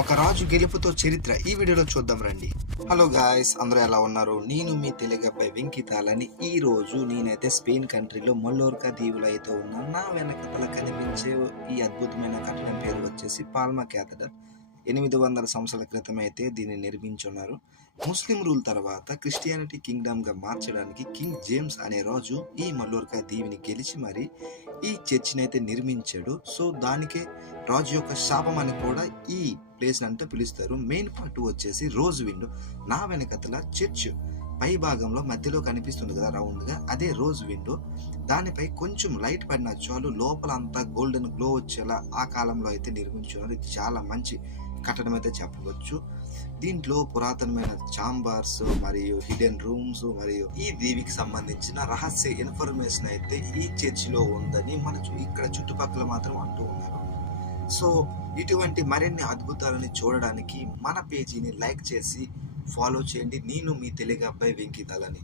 ఒక రాజు గెలుపుతో చరిత్ర ఈ వీడియోలో చూద్దాం రండి. హలో గాయ్స్, అందరూ ఎలా ఉన్నారు? నేను మీ తెలుగు అబ్బాయి వెంకితాలని. ఈ రోజు నేనైతే స్పెయిన్ కంట్రీలో మల్లోర్కా దీవులో అయితే ఉన్నాను. నా వెనకతల కనిపించే ఈ అద్భుతమైన కట్టడం పేరు వచ్చేసి పాల్మా క్యాథడ్రల్. 800 సంవత్సరాల క్రితం అయితే దీన్ని నిర్మించున్నారు. ముస్లిం రూల్ తర్వాత క్రిస్టియానిటీ కింగ్డమ్గా మార్చడానికి కింగ్ జేమ్స్ అనే రాజు ఈ మల్లోర్కా దీవిని గెలిచి మరి ఈ చర్చిని అయితే నిర్మించాడు. సో దానికే రాజు యొక్క శాపం అని కూడా ఈ ప్లేస్ అంటే పిలుస్తారు. మెయిన్ పార్ట్ వచ్చేసి రోజ్ విండో. నా వెనకతల చర్చ్ పై భాగంలో మధ్యలో కనిపిస్తుంది కదా రౌండ్ గా, అదే రోజ్ విండో. దానిపై కొంచెం లైట్ పడిన చాలు లోపల అంతా గోల్డెన్ గ్లో వచ్చేలా ఆ కాలంలో అయితే నిర్మించున్నారు. ఇది చాలా మంచి కట్టడం అయితే చెప్పవచ్చు. దీంట్లో పురాతనమైన చాంబర్స్ మరియు హిడెన్ రూమ్స్ మరియు ఈ దీవికి సంబంధించిన రహస్య ఇన్ఫర్మేషన్ అయితే ఈ చర్చిలో ఉందని మన ఇక్కడ చుట్టుపక్కల మాత్రం అంటూ ఉన్నారు. సో ఇటువంటి మరిన్ని అద్భుతాలని చూడడానికి మన పేజీని లైక్ చేసి ఫాలో చేయండి. నేను మీ తెలుగు అబ్బాయి వెంకితాలని.